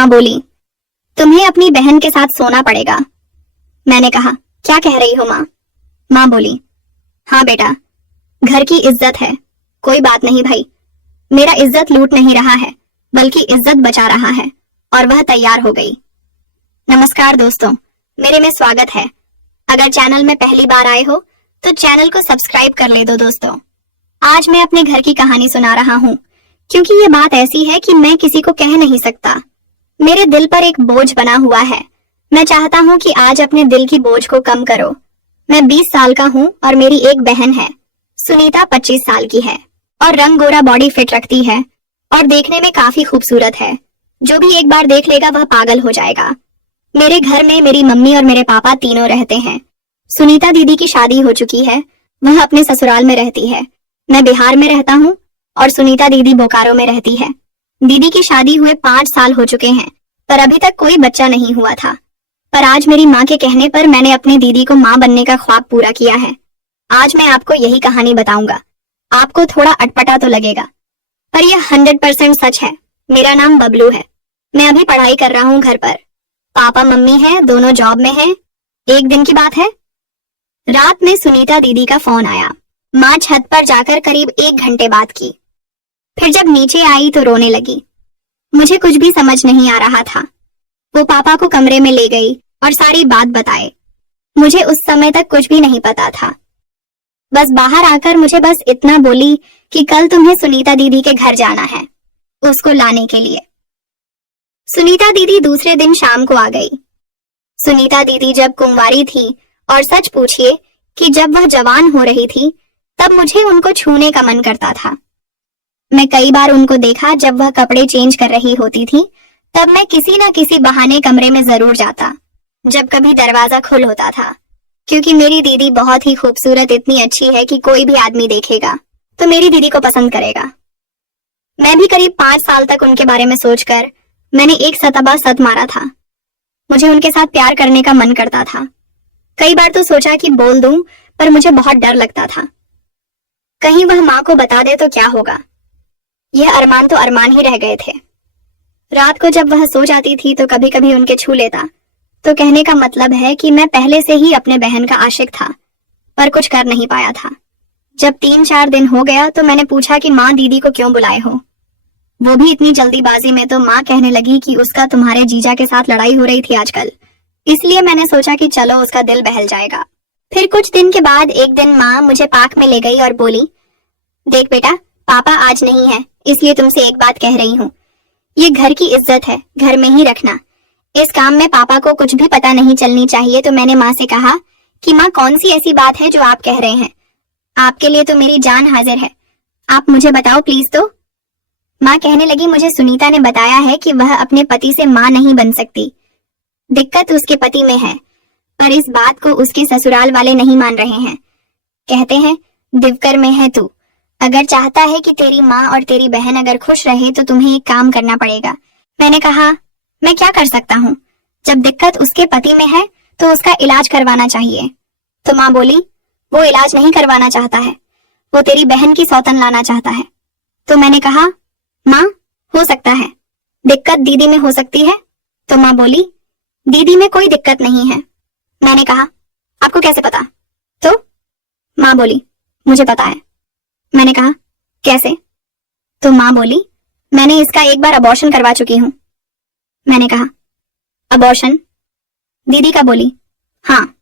माँ बोली, तुम्हें अपनी बहन के साथ सोना पड़ेगा। मैंने कहा, क्या कह रही हो माँ? माँ बोली, हाँ बेटा, घर की इज्जत है। कोई बात नहीं भाई, मेरा इज्जत लूट नहीं रहा है बल्कि इज्जत बचा रहा है। और वह तैयार हो गई। नमस्कार दोस्तों, मेरे में स्वागत है। अगर चैनल में पहली बार आए हो तो चैनल को सब्सक्राइब कर ले दो दोस्तों। आज मैं अपने घर की कहानी सुना रहा हूँ क्योंकि ये बात ऐसी है कि मैं किसी को कह नहीं सकता। मेरे दिल पर एक बोझ बना हुआ है। मैं चाहता हूँ कि आज अपने दिल की बोझ को कम करो। मैं 20 साल का हूँ और मेरी एक बहन है, सुनीता 25 साल की है और रंग गोरा, बॉडी फिट रखती है और देखने में काफी खूबसूरत है। जो भी एक बार देख लेगा वह पागल हो जाएगा। मेरे घर में मेरी मम्मी और मेरे पापा तीनों रहते हैं। सुनीता दीदी की शादी हो चुकी है, वह अपने ससुराल में रहती है। मैं बिहार में रहता हूँ और सुनीता दीदी बोकारो में रहती है। दीदी की शादी हुए 5 साल हो चुके हैं पर अभी तक कोई बच्चा नहीं हुआ था। पर आज मेरी माँ के कहने पर मैंने अपनी दीदी को माँ बनने का ख्वाब पूरा किया है। आज मैं आपको यही कहानी बताऊंगा। आपको थोड़ा अटपटा तो लगेगा पर यह 100% सच है। मेरा नाम बबलू है। मैं अभी पढ़ाई कर रहा हूँ घर पर। पापा मम्मी हैं, दोनों जॉब में हैं। एक दिन की बात है, रात में सुनीता दीदी का फोन आया। माँ छत पर जाकर करीब 1 घंटे बात की। फिर जब नीचे आई तो रोने लगी। मुझे कुछ भी समझ नहीं आ रहा था। वो पापा को कमरे में ले गई और सारी बात बताए। मुझे उस समय तक कुछ भी नहीं पता था। बस बाहर आकर मुझे बस इतना बोली कि कल तुम्हें सुनीता दीदी के घर जाना है, उसको लाने के लिए। सुनीता दीदी दूसरे दिन शाम को आ गई। सुनीता दीदी जब कुंवारी थी और सच पूछिए कि जब वह जवान हो रही थी तब मुझे उनको छूने का मन करता था। मैं कई बार उनको देखा जब वह कपड़े चेंज कर रही होती थी, तब मैं किसी न किसी बहाने कमरे में जरूर जाता जब कभी दरवाजा खुल होता था। क्योंकि मेरी दीदी बहुत ही खूबसूरत, इतनी अच्छी है कि कोई भी आदमी देखेगा तो मेरी दीदी को पसंद करेगा। मैं भी करीब 5 साल तक उनके बारे में सोचकर मैंने एक सतबा सत मारा था। मुझे उनके साथ प्यार करने का मन करता था। कई बार तो सोचा कि बोल दूं, पर मुझे बहुत डर लगता था। कहीं वह माँ को बता दे तो क्या होगा। यह अरमान तो अरमान ही रह गए थे। रात को जब वह सो जाती थी तो कभी कभी उनके छू लेता। तो कहने का मतलब है कि मैं पहले से ही अपने बहन का आशिक था पर कुछ कर नहीं पाया था। जब 3-4 दिन हो गया तो मैंने पूछा कि माँ दीदी को क्यों बुलाए हो। वो भी इतनी जल्दीबाजी में। तो माँ कहने लगी कि उसका तुम्हारे जीजा के साथ लड़ाई हो रही थी आजकल, इसलिए मैंने सोचा कि चलो उसका दिल बहल जाएगा। फिर कुछ दिन के बाद एक दिन माँ मुझे पार्क में ले गई और बोली, देख बेटा, पापा आज नहीं है इसलिए तुमसे एक बात कह रही हूँ। ये घर की इज्जत है, घर में ही रखना। इस काम में पापा को कुछ भी पता नहीं चलनी चाहिए। तो मैंने माँ से कहा कि माँ कौन सी ऐसी बात है जो आप कह रहे हैं, आपके लिए तो मेरी जान हाजिर है, आप मुझे बताओ प्लीज। तो माँ कहने लगी, मुझे सुनीता ने बताया है कि वह अपने पति से माँ नहीं बन सकती। दिक्कत उसके पति में है पर इस बात को उसके ससुराल वाले नहीं मान रहे हैं। कहते हैं दिवकर में है तू, अगर चाहता है कि तेरी माँ और तेरी बहन अगर खुश रहे तो तुम्हें एक काम करना पड़ेगा। मैंने कहा मैं क्या कर सकता हूँ, जब दिक्कत उसके पति में है तो उसका इलाज करवाना चाहिए। तो माँ बोली, वो इलाज नहीं करवाना चाहता है, वो तेरी बहन की सौतन लाना चाहता है। तो मैंने कहा माँ हो सकता है, दिक्कत दीदी में हो सकती है। तो माँ बोली, दीदी में कोई दिक्कत नहीं है। मैंने कहा आपको कैसे पता? तो माँ बोली, मुझे पता है। मैंने कहा कैसे? तो माँ बोली, मैंने इसका एक बार अबॉर्शन करवा चुकी हूँ। मैंने कहा अबॉर्शन? दीदी का बोली, हाँ,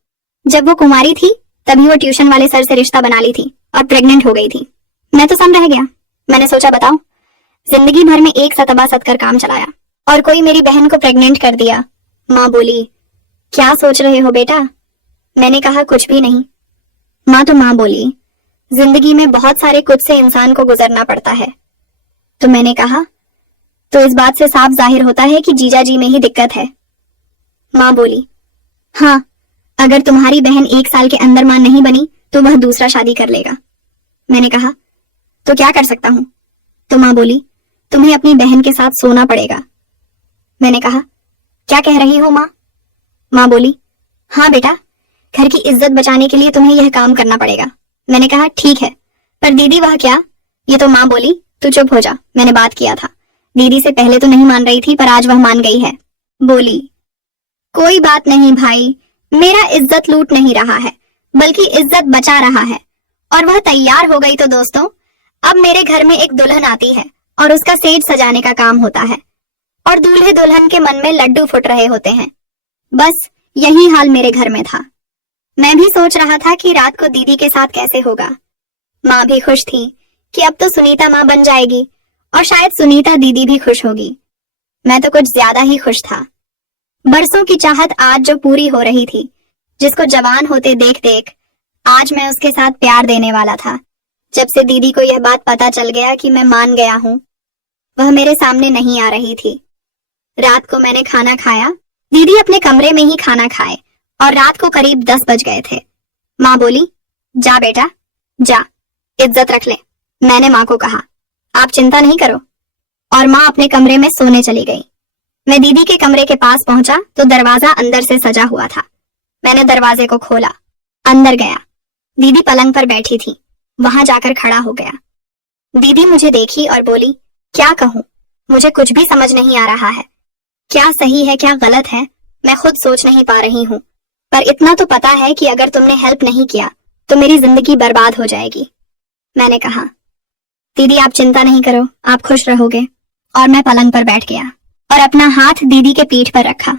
जब वो कुंवारी थी तभी वो ट्यूशन वाले सर से रिश्ता बना ली थी और प्रेग्नेंट हो गई थी। मैं तो सम रह गया। मैंने सोचा बताओ, जिंदगी भर में एक सतबा सत कर काम चलाया और कोई मेरी बहन को प्रेग्नेंट कर दिया। माँ बोली, क्या सोच रहे हो बेटा? मैंने कहा कुछ भी नहीं। माँ तो माँ बोली, जिंदगी में बहुत सारे कुछ से इंसान को गुजरना पड़ता है। तो मैंने कहा तो इस बात से साफ जाहिर होता है कि जीजा जी में ही दिक्कत है। माँ बोली, हाँ, अगर तुम्हारी बहन 1 साल के अंदर मां नहीं बनी तो वह दूसरा शादी कर लेगा। मैंने कहा तो क्या कर सकता हूँ? तो माँ बोली, तुम्हें अपनी बहन के साथ सोना पड़ेगा। मैंने कहा क्या कह रही हो माँ? माँ बोली, हाँ बेटा, घर की इज्जत बचाने के लिए तुम्हें यह काम करना पड़ेगा। मैंने कहा ठीक है, पर दीदी वह क्या? ये तो माँ बोली, तू चुप हो जा, मैंने बात किया था। दीदी से पहले तो नहीं मान रही थी, पर आज वह मान गई है। बोली, कोई बात नहीं भाई, मेरा इज्जत लूट नहीं रहा है, बल्कि इज्जत बचा रहा है। और वह तैयार हो गई तो दोस्तों, अब मेरे घर में एक दुल्हन आती है और उसका सेज सजाने का काम होता है, और दूल्हे दुल्हन के मन में लड्डू फुट रहे होते हैं। बस यही हाल मेरे घर में था। मैं भी सोच रहा था कि रात को दीदी के साथ कैसे होगा। माँ भी खुश थी कि अब तो सुनीता माँ बन जाएगी, और शायद सुनीता दीदी भी खुश होगी। मैं तो कुछ ज्यादा ही खुश था। बरसों की चाहत आज जो पूरी हो रही थी, जिसको जवान होते देख देख आज मैं उसके साथ प्यार देने वाला था। जब से दीदी को यह बात पता चल गया कि मैं मान गया हूँ, वह मेरे सामने नहीं आ रही थी। रात को मैंने खाना खाया, दीदी अपने कमरे में ही खाना खाए, और रात को करीब 10 बज गए थे। माँ बोली, जा बेटा जा, इज्जत रख ले। मैंने माँ को कहा, आप चिंता नहीं करो, और माँ अपने कमरे में सोने चली गई। मैं दीदी के कमरे के पास पहुंचा तो दरवाजा अंदर से सजा हुआ था। मैंने दरवाजे को खोला, अंदर गया। दीदी पलंग पर बैठी थी। वहां जाकर खड़ा हो गया। दीदी मुझे देखी और बोली, क्या कहूँ, मुझे कुछ भी समझ नहीं आ रहा है। क्या सही है क्या गलत है, मैं खुद सोच नहीं पा रही हूँ। पर इतना तो पता है कि अगर तुमने हेल्प नहीं किया तो मेरी जिंदगी बर्बाद हो जाएगी। मैंने कहा, दीदी आप चिंता नहीं करो, आप खुश रहोगे। और मैं पलंग पर बैठ गया और अपना हाथ दीदी के पीठ पर रखा।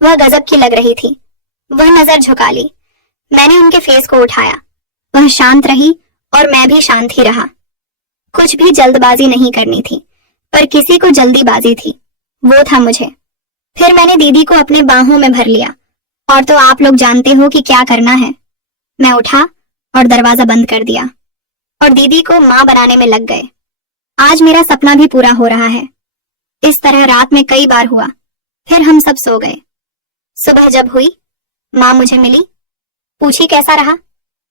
वह गजब की लग रही थी। वह नजर झुका ली। मैंने उनके फेस को उठाया। वह शांत रही और मैं भी शांत ही रहा। कुछ भी जल्दबाजी नहीं करनी थी, पर किसी को जल्दीबाजी थी, वो था मुझे। फिर मैंने दीदी को अपने बाहों में भर लिया, और तो आप लोग जानते हो कि क्या करना है। मैं उठा और दरवाजा बंद कर दिया, और दीदी को माँ बनाने में लग गए। आज मेरा सपना भी पूरा हो रहा है। इस तरह रात में कई बार हुआ। फिर हम सब सो गए। सुबह जब हुई, माँ मुझे मिली, पूछी कैसा रहा।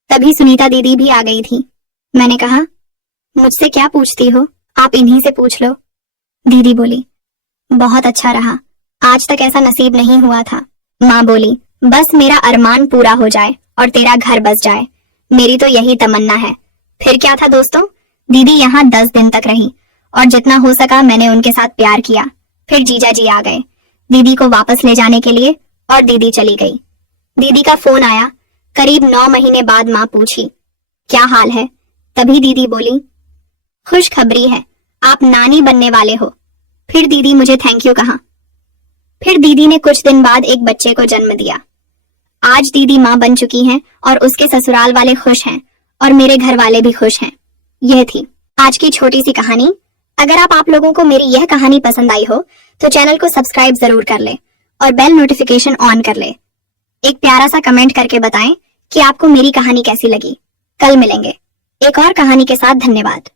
तभी सुनीता दीदी भी आ गई थी। मैंने कहा, मुझसे क्या पूछती हो, आप इन्हीं से पूछ लो। दीदी बोली, बहुत अच्छा रहा, आज तक ऐसा नसीब नहीं हुआ था। माँ बोली, बस मेरा अरमान पूरा हो जाए और तेरा घर बस जाए, मेरी तो यही तमन्ना है। फिर क्या था दोस्तों, दीदी यहाँ 10 दिन तक रही, और जितना हो सका मैंने उनके साथ प्यार किया। फिर जीजा जी आ गए दीदी को वापस ले जाने के लिए, और दीदी चली गई। दीदी का फोन आया। करीब 9 महीने बाद माँ पूछी, क्या हाल है। तभी दीदी बोली, खुशखबरी है, आप नानी बनने वाले हो। फिर दीदी मुझे थैंक यू कहा। फिर दीदी ने कुछ दिन बाद एक बच्चे को जन्म दिया। आज दीदी माँ बन चुकी हैं, और उसके ससुराल वाले खुश हैं, और मेरे घर वाले भी खुश हैं। यह थी आज की छोटी सी कहानी। अगर आप लोगों को मेरी यह कहानी पसंद आई हो तो चैनल को सब्सक्राइब जरूर कर ले, और बेल नोटिफिकेशन ऑन कर ले। एक प्यारा सा कमेंट करके बताएं कि आपको मेरी कहानी कैसी लगी। कल मिलेंगे एक और कहानी के साथ। धन्यवाद।